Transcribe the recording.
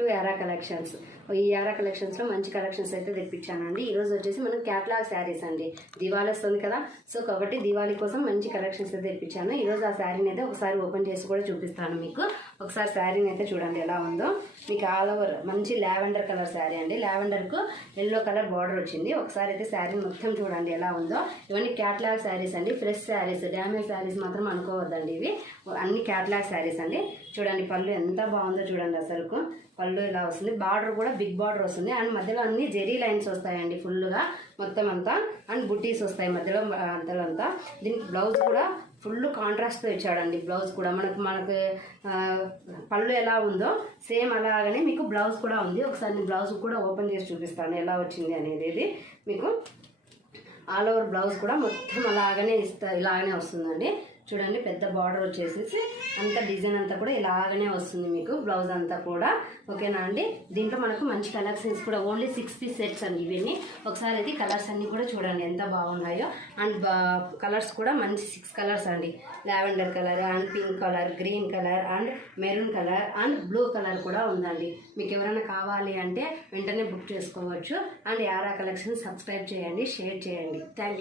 To Yaara collections. ఈ యారా కలెక్షన్స్లో మంచి కలెక్షన్స్ అయితే తెప్పించానండి. ఈరోజు వచ్చేసి మనం క్యాట్లాగ్ శారీస్ అండి. దివాళీ వస్తుంది కదా, సో కాబట్టి దివాళీ కోసం మంచి కలెక్షన్స్ అయితే తెప్పించాను. ఈరోజు ఆ శారీని అయితే ఒకసారి ఓపెన్ చేసి కూడా చూపిస్తాను మీకు. ఒకసారి శారీని అయితే చూడండి ఎలా ఉందో. మీకు ఆల్ ఓవర్ మంచి లావెండర్ కలర్ శారీ అండి. లావెండర్కు ఎల్లో కలర్ బార్డర్ వచ్చింది. ఒకసారి అయితే శారీని మొత్తం చూడండి ఎలా ఉందో. ఇవన్నీ క్యాట్లాగ్ శారీస్ అండి, ఫ్రెష్ శారీస్, డ్యామేజ్ శారీస్ మాత్రం అనుకోవద్దండి. ఇవి అన్ని క్యాట్లాగ్ శారీస్ అండి. చూడండి పళ్ళు ఎంత బాగుందో చూడండి. అసలుకు పళ్ళు ఇలా వస్తుంది, బార్డర్ కూడా బిగ్ బార్డర్ వస్తుంది, అండ్ మధ్యలో అన్ని జెరీ లైన్స్ వస్తాయండి ఫుల్గా మొత్తం అంతా, అండ్ బుట్టీస్ వస్తాయి మధ్యలో అంతా. దీనికి బ్లౌజ్ కూడా ఫుల్ కాంట్రాస్ట్తో ఇచ్చాడండి. బ్లౌజ్ కూడా మనకు పళ్ళు ఎలా ఉందో సేమ్ అలాగనే మీకు బ్లౌజ్ కూడా ఉంది. ఒకసారి నేను బ్లౌజ్ కూడా ఓపెన్ చేసి చూపిస్తాను ఎలా వచ్చింది అనేది. ఇది మీకు ఆల్ ఓవర్ బ్లౌజ్ కూడా మొత్తం అలాగనే ఇలాగనే వస్తుందండి. చూడండి పెద్ద బార్డర్ వచ్చేసి అంత డిజైన్ అంతా కూడా ఇలాగనే వస్తుంది మీకు బ్లౌజ్ అంతా కూడా. ఓకేనా అండి. దీంట్లో మనకు మంచి కలెక్షన్స్ కూడా ఓన్లీ 6 పీస్ సెట్స్ అండి ఇవన్నీ. ఒకసారి అయితే కలర్స్ అన్నీ కూడా చూడండి ఎంత బాగున్నాయో. అండ్ కలర్స్ కూడా మంచి 6 కలర్స్ అండి. Lavender colour and pink colour, green colour and maroon colour and blue colour కూడా ఉందండి. మీకు ఎవరైనా కావాలి అంటే వెంటనే బుక్ చేసుకోవచ్చు. అండ్ యారా కలెక్షన్ సబ్స్క్రైబ్ చేయండి, షేర్ చేయండి. Thank you.